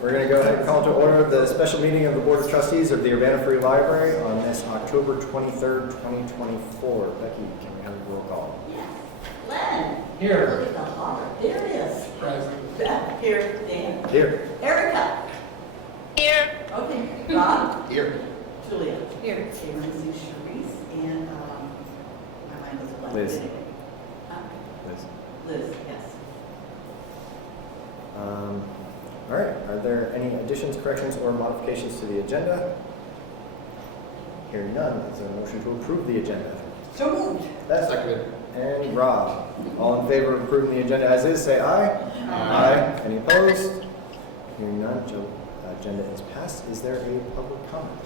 We're going to go ahead and call to order the special meeting of the Board of Trustees of the Urbana Free Library on this October 23rd, 2024. Becky, can we have a roll call? Yes. Len. Here. Look at the holler. There it is. Present. Beth. Here. Dan. Here. Erica. Here. Okay. Rob. Here. Julia. Here. Okay, Lindsay, Sharice, and my mind was blank. Liz. Huh? Liz. Liz, yes. All right. Are there any additions, corrections, or modifications to the agenda? Hearing none, is there a motion to approve the agenda? So moved. Beth. Seconded. And Rob. All in favor of approving the agenda as is, say aye. Aye. Any opposed? Hearing none, agenda is passed. Is there a public comment?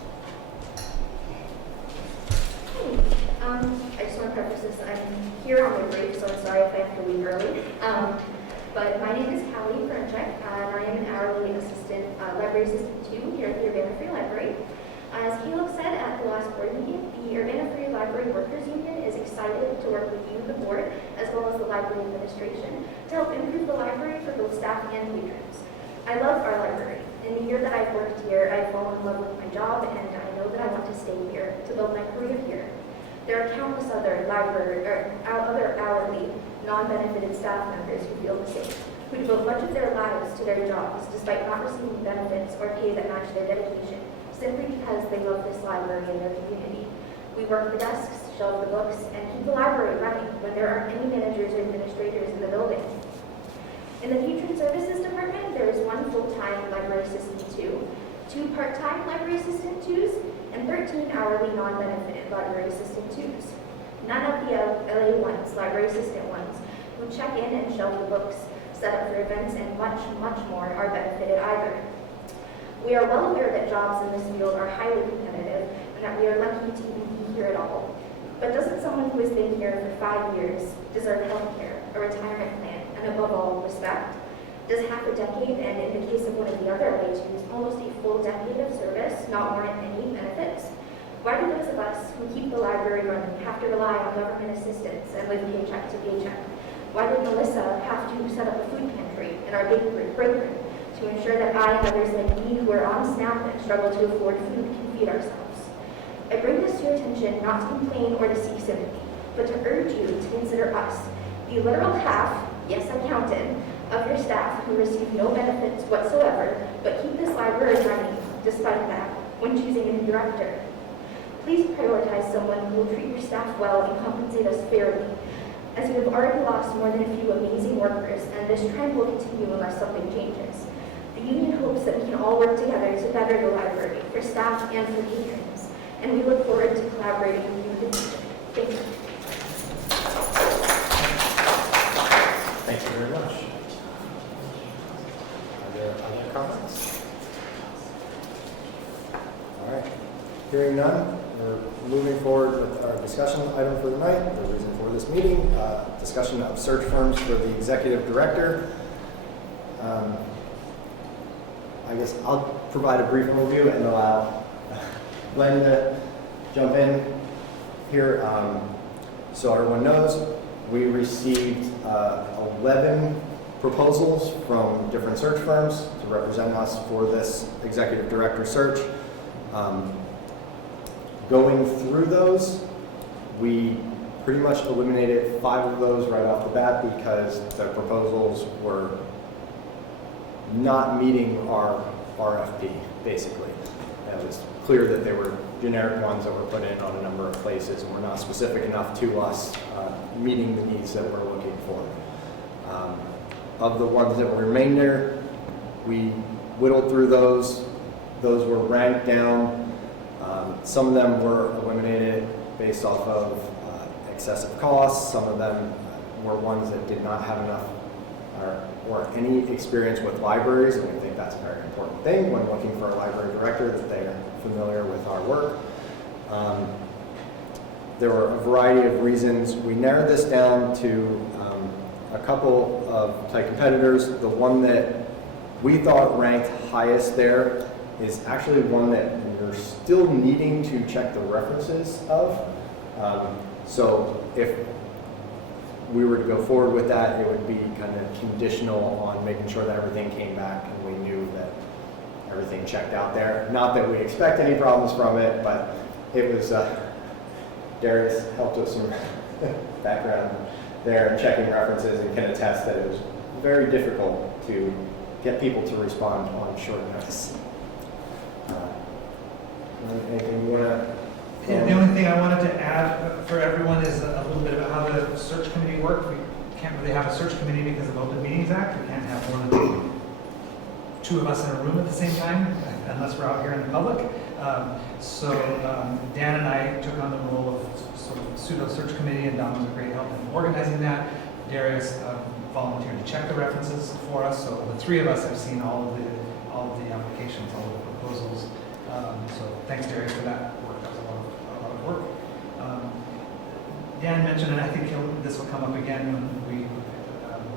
I just want to preface this. I'm here on the break, so I'm sorry if I have to leave early. But my name is Callie Frenchek, and I am an hourly assistant, library assistant 2 here at the Urbana Free Library. As Caleb said at the last board meeting, the Urbana Free Library Workers Union is excited to work with you, the board, as well as the library administration, to help improve the library for both staff and patrons. I love our library. In the year that I've worked here, I've fallen in love with my job, and I know that I want to stay here to build my career here. There are countless other other hourly, non-benefited staff members who feel the same, who devote much of their lives to their jobs despite not receiving benefits or pay that match their dedication, simply because they love this library and their community. We work the desks, shelve the books, and keep the library running when there aren't any managers or administrators in the building. In the Patron Services Department, there is 1 full-time library assistant 2, 2 part-time library assistant 2s, and 13 hourly non-benefited library assistant 2s. None of the LA ones, library assistant ones, who check in and shelve the books, set up for events, and much, much more are benefited either. We are well aware that jobs in this field are highly competitive and that we are lucky to even be here at all. But doesn't someone who has been here for 5 years deserve health care, a retirement plan, and above all, respect? Does half a decade, and in the case of one of the other LA2s, almost a full decade of service not warrant any benefits? Why do those of us who keep the library running have to rely on government assistance and live paycheck to paycheck? Why did Melissa have to set up a food pantry in our big break room to ensure that I and others like me who are on SNAP and struggle to afford food can feed ourselves? I bring this to your attention not to complain or to seek sympathy, but to urge you to consider us, the literal half, yes I counted, of your staff who receive no benefits whatsoever, but keep this library running despite that when choosing a new director. Please prioritize someone who will treat your staff well and compensate us fairly, as you have already lost more than a few amazing workers, and this trend will continue unless something changes. The union hopes that we can all work together to better the library for staff and for patrons, and we look forward to collaborating with you in the future. Thank you. Thank you very much. Are there other comments? All right. Hearing none, we're moving forward with our discussion item for the night. The reason for this meeting, discussion of search firms for the executive director. I guess I'll provide a brief overview and allow Glenn to jump in here. So everyone knows, we received 11 proposals from different search firms to represent us for this executive director search. Going through those, we pretty much eliminated 5 of those right off the bat because the proposals were not meeting our RFP, basically. It was clear that they were generic ones that were put in on a number of places and were not specific enough to us meeting the needs that we're looking for. Of the ones that remained there, we whittled through those. Those were ranked down. Some of them were eliminated based off of excessive costs. Some of them were ones that did not have enough or any experience with libraries, and we think that's a very important thing when looking for a library director, that they are familiar with our work. There were a variety of reasons. We narrowed this down to a couple of tight competitors. The one that we thought ranked highest there is actually one that we're still needing to check the references of. So if we were to go forward with that, it would be kind of conditional on making sure that everything came back and we knew that being checked out there. Not that we expect any problems from it, but it was, Darius helped with some background there, checking references, and can attest that it was very difficult to get people to respond on short notice. Anything you want to? Yeah, the only thing I wanted to add for everyone is a little bit about how the search committee worked. We can't really have a search committee because of Open Meetings Act. We can't have more than 2 of us in a room at the same time, unless we're out here in the public. So Dan and I took on the role of sort of pseudo search committee, and Don was a great help in organizing that. Darius volunteered to check the references for us, so the 3 of us have seen all of the applications, all of the proposals. So thanks, Darius, for that work. That was a lot of work. Dan mentioned, and I think this will come up again when we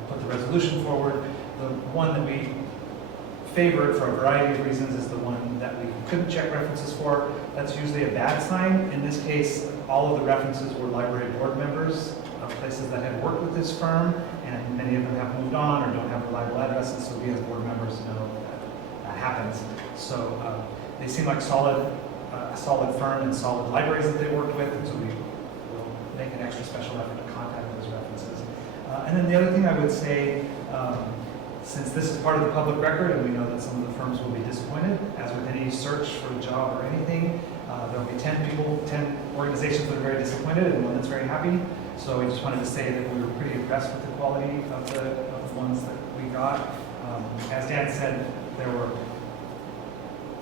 put the resolution forward, the one that we favored for a variety of reasons is the one that we couldn't check references for. That's usually a bad sign. In this case, all of the references were library board members of places that had worked with this firm, and many of them have moved on or don't have reliable addresses, so we as board members know that happens. So they seem like a solid firm and solid libraries that they worked with, and so we will make an extra special effort to contact those references. And then the other thing I would say, since this is part of the public record and we know that some of the firms will be disappointed, as with any search for a job or anything, there will be 10 organizations that are very disappointed and one that's very happy. So we just wanted to say that we were pretty impressed with the quality of the ones that we got. As Dan said, there were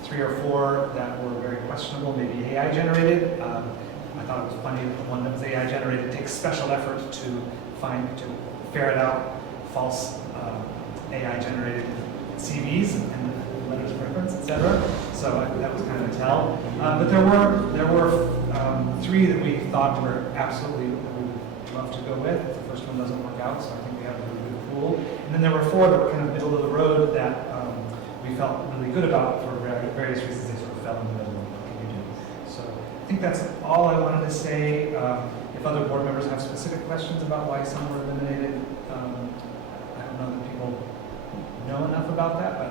3 or 4 that were very questionable, maybe AI generated. I thought it was funny that the one that was AI generated takes special effort to ferret out false AI generated CVs and letters of preference, etc. So that was kind of a tell. But there were 3 that we thought were absolutely that we would love to go with. The first one doesn't work out, so I think we have a really good pool. And then there were 4 that were kind of middle of the road that we felt really good about for various reasons. They sort of fell in the middle. What can you do? So I think that's all I wanted to say. If other board members have specific questions about why some were eliminated, I don't know that people know enough about that, but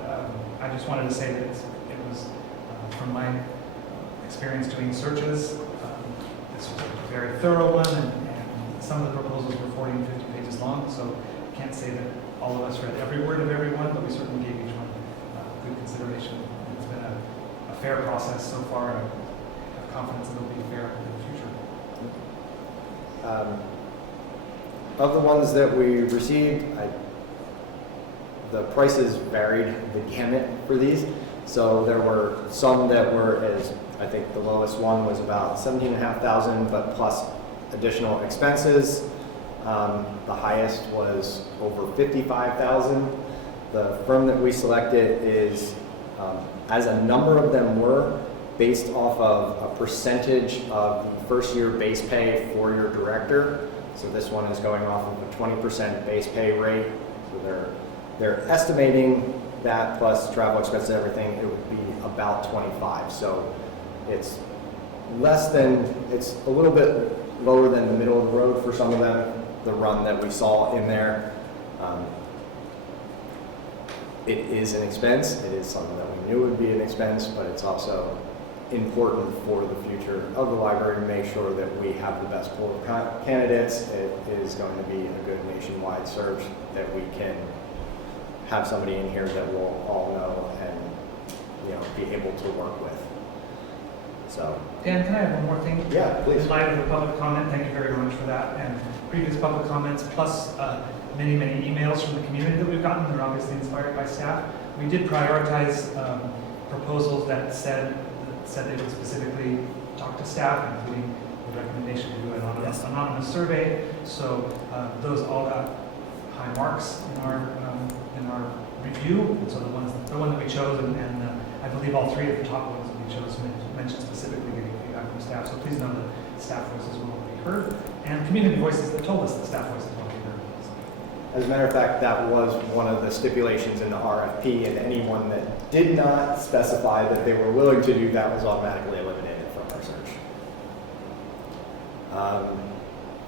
I just wanted to say that it was, from my experience doing searches, this was a very thorough one, and some of the proposals were 40 and 50 pages long, so I can't say that all of us read every word of every one, but we certainly gave each one good consideration. It's been a fair process so far, and I have confidence it will be fair in the future. Of the ones that we received, the prices varied the gamut for these. So there were some that were, as I think the lowest one was about $17,500, but plus additional expenses. The highest was over $55,000. The firm that we selected is, as a number of them were, based off of a percentage of the first year base pay for your director. So this one is going off of a 20% base pay rate. So they're estimating that plus travel expenses and everything, it would be about 25. So it's it's a little bit lower than the middle of the road for some of them, the run that we saw in there. It is an expense. It is something that we knew would be an expense, but it's also important for the future of the library to make sure that we have the best pool of candidates. It is going to be a good nationwide search that we can have somebody in here that we'll all know and be able to work with. So Dan, can I have one more thing? Yeah, please. In light of the public comment, thank you very much for that, and previous public comments, plus many emails from the community that we've gotten. They're obviously inspired by staff. We did prioritize proposals that said they would specifically talk to staff, including the recommendation to do an anonymous survey. So those all got high marks in our review. And so the one that we chose, and I believe all 3 of the top ones that we chose mentioned specifically getting feedback from staff. So please know that staff voices will be heard, and community voices that told us that staff voices will be heard. as a matter of fact, that was one of the stipulations in the RFP, and anyone that did not specify that they were willing to do that was automatically eliminated from our search.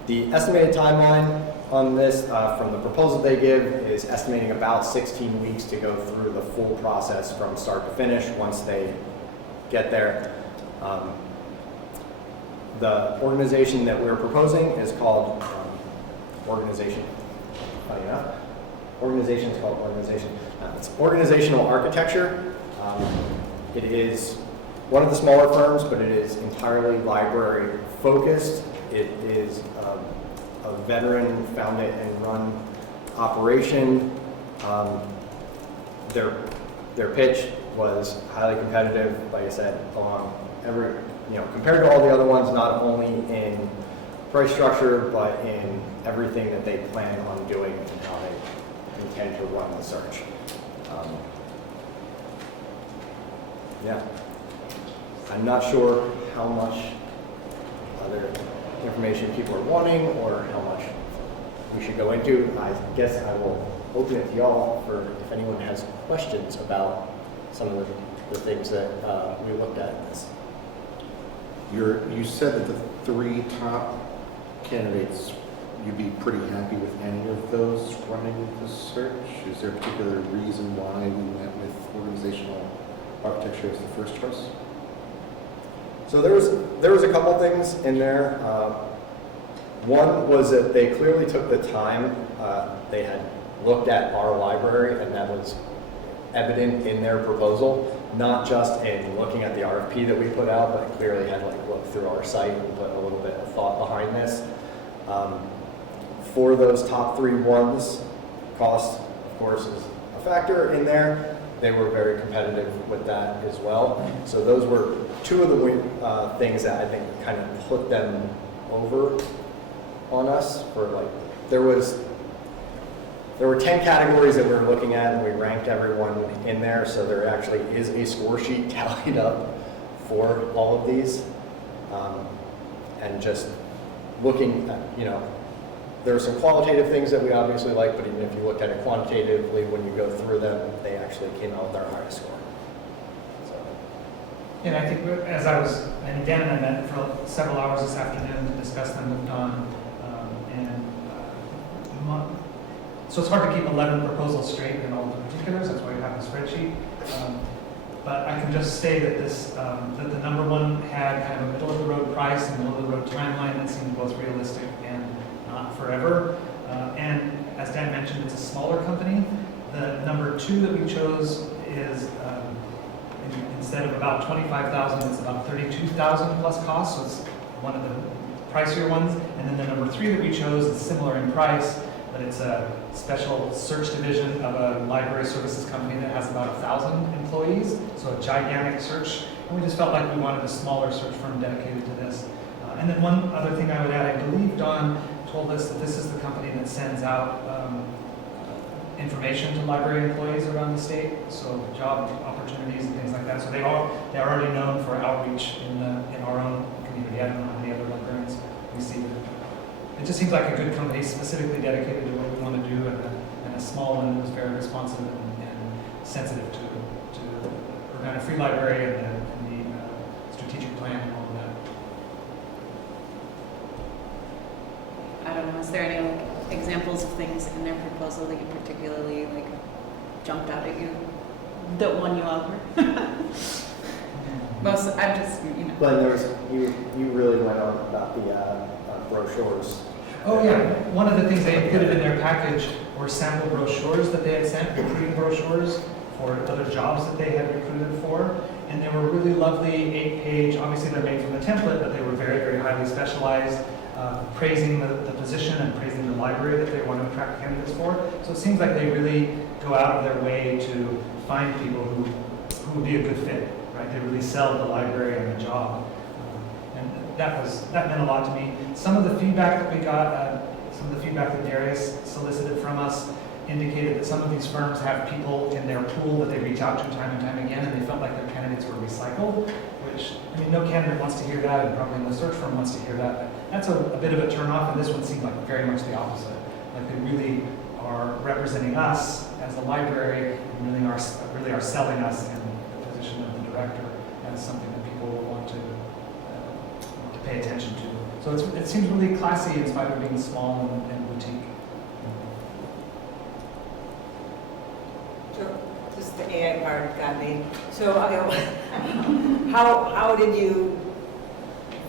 The estimated timeline, on this, from the proposal they give, is estimating about 16 weeks to go through the full process from start to finish once they get there. The organization that we're proposing is called funny enough, organization is called organization. It's organizational architecture. It is one of the smaller firms, but it is entirely library focused. It is a veteran founded and run operation. Their pitch was highly competitive, like I said, along compared to all the other ones, not only in price structure, but in everything that they plan on doing and how they intend to run the search. Yeah. I'm not sure how much other information people are wanting or how much we should go into. I guess I will open it to y'all for if anyone has questions about some of the things that we looked at in this. You said that the 3 top candidates, you'd be pretty happy with any of those running the search? Is there a particular reason why we went with organizational architecture as the first choice? So there was a couple things in there. One was that they clearly took the time. They had looked at our library, and that was evident in their proposal, not just in looking at the RFP that we put out, but clearly had looked through our site and put a little bit of thought behind this. For those top 3 ones, cost, of course, is a factor in there. They were very competitive with that as well. So those were 2 of the things that I think kind of put them over on us. There were 10 categories that we were looking at, and we ranked everyone in there. So there actually is a score sheet tallied up for all of these, and just looking at, there are some qualitative things that we obviously like, but even if you looked at it quantitatively, when you go through them, they actually came out with our highest score. So. And I think and Dan and I met for several hours this afternoon to discuss them with Don. So it's hard to keep 11 proposals straight in all the particulars, that's why you have a spreadsheet. But I can just say that that the number 1 had kind of a middle of the road price and middle of the road timeline that seemed both realistic and not forever. And as Dan mentioned, it's a smaller company. The number 2 that we chose is, instead of about $25,000, it's about $32,000 plus cost, so it's one of the pricier ones. And then the number 3 that we chose is similar in price, but it's a special search division of a library services company that has about 1,000 employees, so a gigantic search. And we just felt like we wanted a smaller search firm dedicated to this. And then one other thing I would add, I believe Don told us that this is the company that sends out information to library employees around the state, so job opportunities and things like that. So they're already known for outreach in our own community. I don't know how many other librarians we see. It just seems like a good company, specifically dedicated to what we want to do, and a small one that was very responsive and sensitive to Urbana Free Library and the strategic plan and all of that. I don't know, is there any examples of things in their proposal that you particularly jumped out at you, that won you over? Most, I'm just, Glenn, you really went on about the brochures. Oh yeah, one of the things they included in their package were sample brochures that they had sent, recruiting brochures for other jobs that they had recruited for. And they were really lovely, 8-page, obviously they're made from the template, but they were very, very highly specialized, praising the position and praising the library that they want to attract candidates for. So it seems like they really go out of their way to find people who would be a good fit, right? They really sell the library and the job. And that meant a lot to me. Some of the feedback that we got, some of the feedback that Darius solicited from us indicated that some of these firms have people in their pool that they reach out to time and time again, and they felt like their candidates were recycled, which, no candidate wants to hear that, and probably no search firm wants to hear that, but that's a bit of a turnoff, and this one seemed like very much the opposite. Like they really are representing us as a library, and really are selling us in the position of the director as something that people will want to pay attention to. So it seems really classy in spite of being small and boutique. got me. So, how did you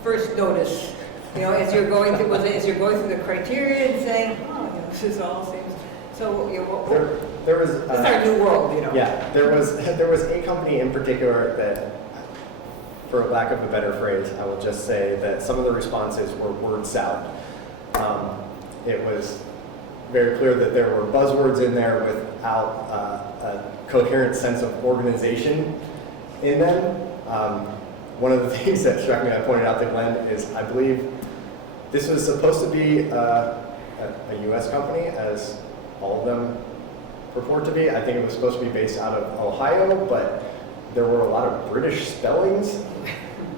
first notice, as you're going through, as you're going through the criteria and saying, oh, this is all seems, so, There was. this is our new world, Yeah, there was a company in particular that, for lack of a better phrase, I will just say that some of the responses were word salad. It was very clear that there were buzzwords in there without a coherent sense of organization in them. One of the things that struck me, I pointed out to Glenn, is I believe this was supposed to be a U.S. company, as all of them purport to be. I think it was supposed to be based out of Ohio, but there were a lot of British spellings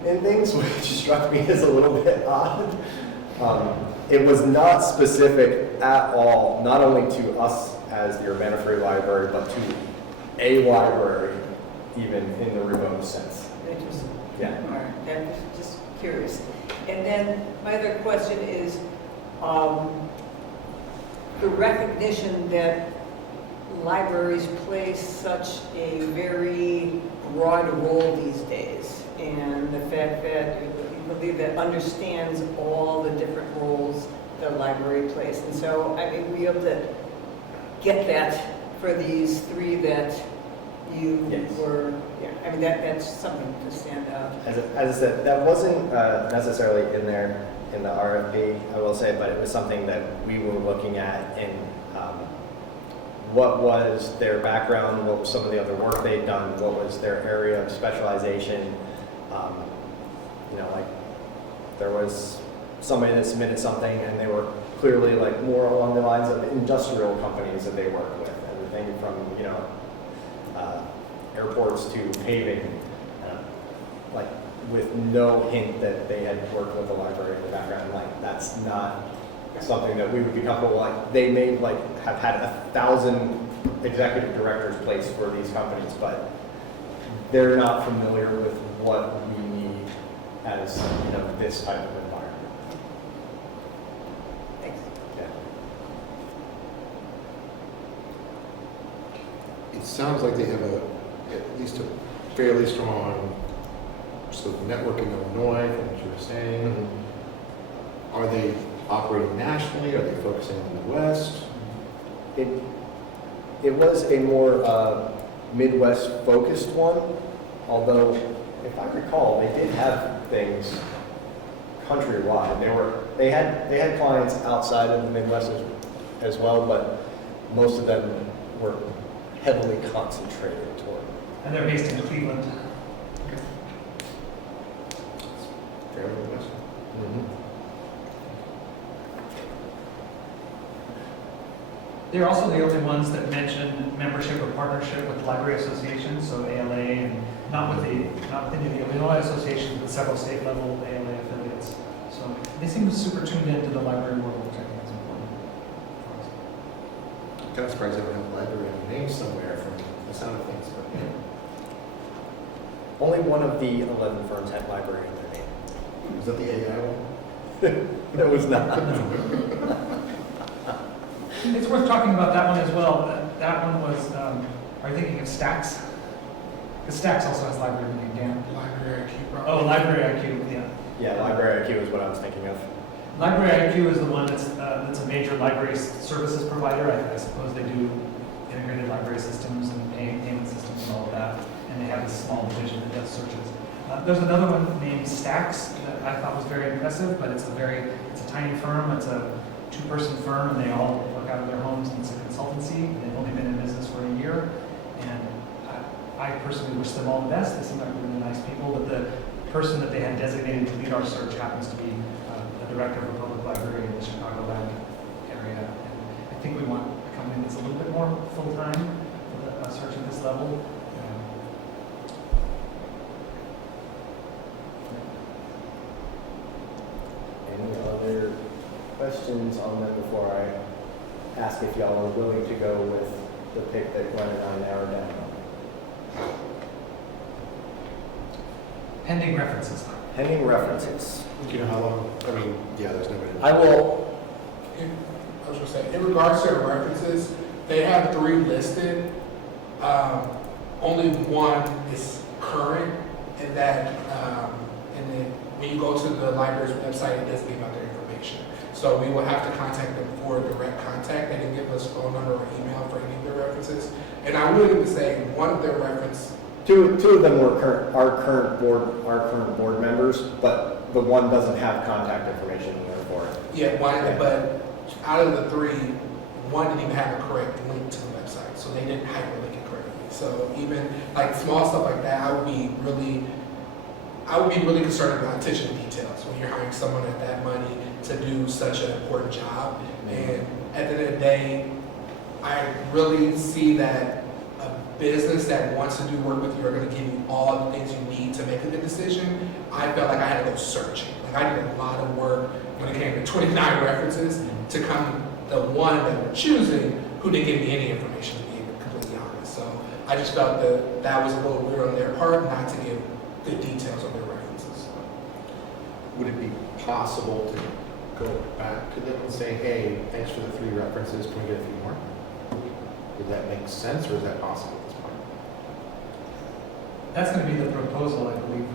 in things, which struck me as a little bit odd. It was not specific at all, not only to us as the Urbana Free Library, but to a library, even in the remote sense. Interesting. Yeah. All right, I'm just curious. And then my other question is, the recognition that libraries play such a very broad role these days, and the fact that you believe that understands all the different roles the library plays. And so, I mean, we able to get that for these three that you Yes. were, I mean, that's something to stand out. As I said, that wasn't necessarily in there in the RFP, I will say, but it was something that we were looking at in what was their background, what was some of the other work they'd done, what was their area of specialization. Like there was somebody that submitted something and they were clearly like more along the lines of industrial companies that they work with, everything from, airports to paving, like with no hint that they had worked with the library in the background. Like that's not something that we would be comfortable. Like they may have had 1,000 executive directors placed for these companies, but they're not familiar with what we need as this type of environment. Thanks. Yeah. It sounds like they have at least a fairly strong sort of network in Illinois, from what you were saying. Are they operating nationally? Are they focusing on the West? It was a more Midwest focused one, although if I recall, they did have things countrywide. They had clients outside of the Midwest as well, but most of them were heavily concentrated toward. And they're based in Cleveland. Fairly West. They're also the only ones that mention membership or partnership with library associations, so ALA, and not with any of the Illinois associations, but several state level ALA affiliates. So they seem super tuned into the library world, which I think is important for us. I'm kind of surprised they don't have a library on the name somewhere from the sound of things. But Only one of the 11 firms had library in their name. was that the AI one? It was not. It's worth talking about that one as well. That one was, are you thinking of Stacks? Because Stacks also has library in the name, Dan. Library IQ. Oh, Library IQ, yeah. Yeah, Library IQ is what I was thinking of. Library IQ is the one that's a major library services provider. I suppose they do integrated library systems and payment systems and all of that. And they have a small division that does searches. There's another one named Stacks that I thought was very impressive, but it's a tiny firm. It's a two-person firm, and they all work out of their homes, and it's a consultancy. They've only been in business for a year, and I personally wish them all the best. They seem like really nice people, but the person that they had designated to lead our search happens to be the director of a public library in the Chicagoland area. And I think we want a company that's a little bit more full-time for the search at this level. Any other questions on them before I ask if y'all are willing to go with the pick that Glenn and I narrowed down? Pending references. Pending references. Do you know how long? I mean, yeah, there's no way to. I will. I was gonna say, in regards to the references, they have 3 listed. only one is current, and that, and then when you go to the library's website, it does give out their information. So we will have to contact them for direct contact. They didn't give us phone number or email for any of their references. And I would even say one of their reference, Two of them were current board members, but the one doesn't have contact information in there for it. yeah, one, but out of the three, one didn't even have a correct link to the website, so they didn't hyperlink it correctly. So even like small stuff like that, I would be really concerned about attention to details when you're hiring someone at that money to do such an important job. And at the end of the day, I really see that a business that wants to do work with you are going to give you all the things you need to make a good decision. I felt like I had to go searching. Like I did a lot of work when it came to 29 references to come the one that we're choosing who didn't give me any information, to be completely honest. So I just felt that that was a little weird on their part not to give good details on their references. Would it be possible to go back to them and say, hey, thanks for the 3 references, can we get a few more? Would that make sense, or is that possible at this point? That's going to be the proposal, I believe.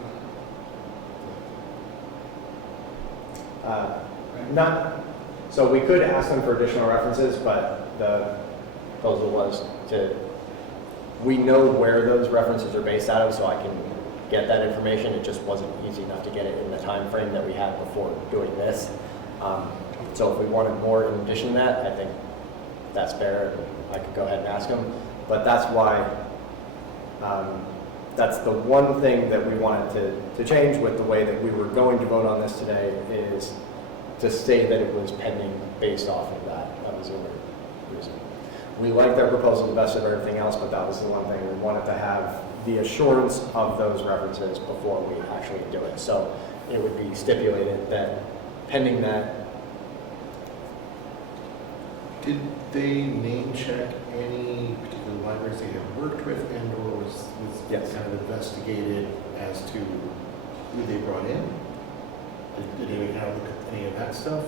So we could ask them for additional references, but the proposal was we know where those references are based out of, so I can get that information. It just wasn't easy enough to get it in the time frame that we had before doing this. So if we wanted more in addition to that, I think that's fair. I could go ahead and ask them. But that's why, that's the one thing that we wanted to change with the way that we were going to vote on this today, is to say that it was pending based off of that. That was the only reason. We liked their proposal the best of everything else, but that was the one thing we wanted to have the assurance of those references before we actually do it. So it would be stipulated that pending that. Did they name check any particular libraries they had worked with, and or was Yes. kind of investigated as to who they brought in? Did they kind of look at any of that stuff?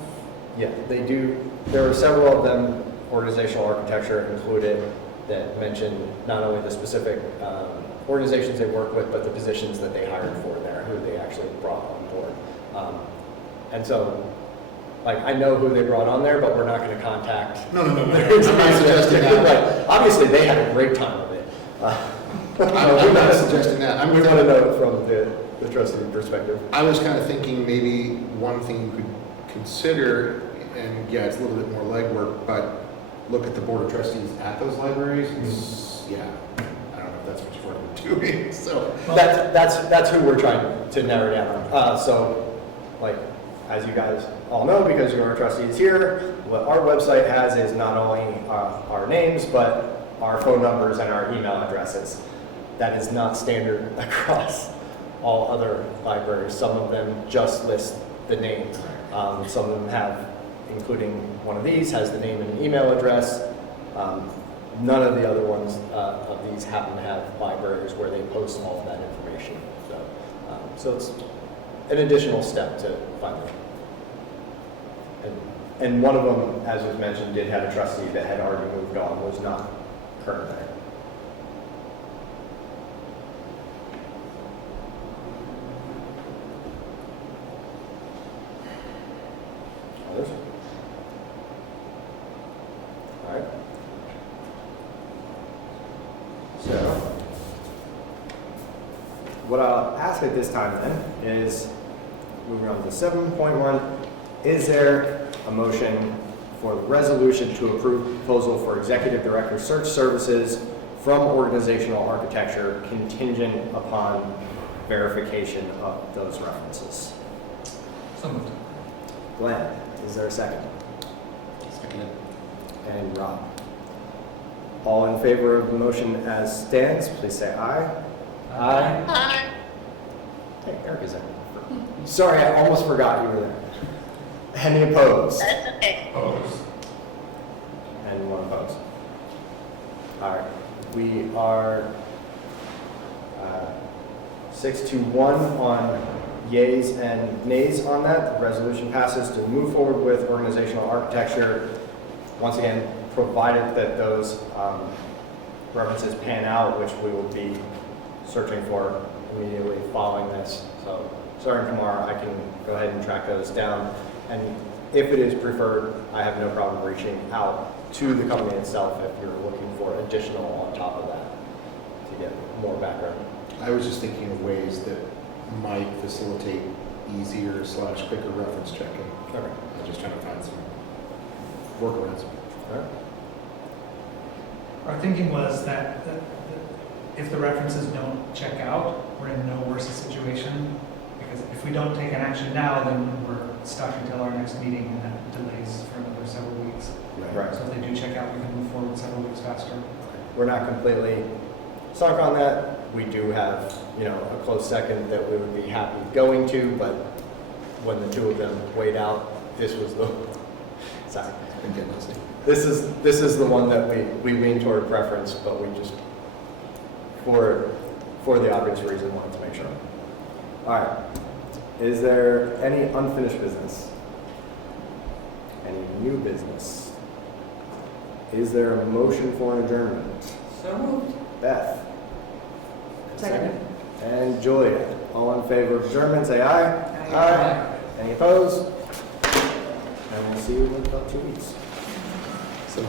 Yeah, they do. There are several of them, organizational architecture included, that mention not only the specific organizations they work with, but the positions that they hired for there, who they actually brought on board. And so, like, I know who they brought on there, but we're not going to contact. No. I'm not suggesting that. Right. Obviously, they had a great time of it. I'm not suggesting that. We want to know it from the trustee perspective. I was kind of thinking maybe one thing you could consider, and yeah, it's a little bit more legwork, but look at the board of trustees at those libraries. Yeah, I don't know if that's what you're doing. So That's who we're trying to narrow down. So, like, as you guys all know, because you're our trustees here, what our website has is not only our names, but our phone numbers and our email addresses. That is not standard across all other libraries. Some of them just list the names. Some of them have, including one of these, has the name and email address. None of the other ones of these happen to have libraries where they post all of that information. So it's an additional step to find them. And one of them, as was mentioned, did have a trustee that had already moved on, was not current there. Others? All right. So, what I'll ask at this time then is, moving on to 7.1, is there a motion for the resolution to approve proposal for executive director search services from organizational architecture contingent upon verification of those references? So moved. Glenn, is there a second? seconded. And Rob. All in favor of the motion as stands, please say aye. Aye. Hey, Eric is there. Sorry, I almost forgot you were there. Any opposed? That's okay. Opposed. Anyone opposed? All right, we are 6-1 on yays and nays on that. The resolution passes to move forward with organizational architecture. Once again, provided that those references pan out, which we will be searching for immediately following this. So starting tomorrow, I can go ahead and track those down. And if it is preferred, I have no problem reaching out to the company itself if you're looking for additional on top of that to get more background. I was just thinking of ways that might facilitate easier / quicker reference checking. Okay. I'm just trying to find some workarounds. All right. Our thinking was that if the references don't check out, we're in no worse a situation. Because if we don't take an action now, then we're stuck until our next meeting, and that delays for another several weeks. Right. So if they do check out, we can move forward several weeks faster. We're not completely stuck on that. We do have, a close second that we would be happy going to, but when the two of them weighed out, this was the, sorry. Again, let's see. This is the one that we lean toward preference, but we just, for the obvious reason, wanted to make sure. All right. Is there any unfinished business? Any new business? Is there a motion for an adjournment? So moved. Beth? Second. And Julia? All in favor of adjournment, say aye. Aye. Any opposed? And we'll see you in about 2 weeks.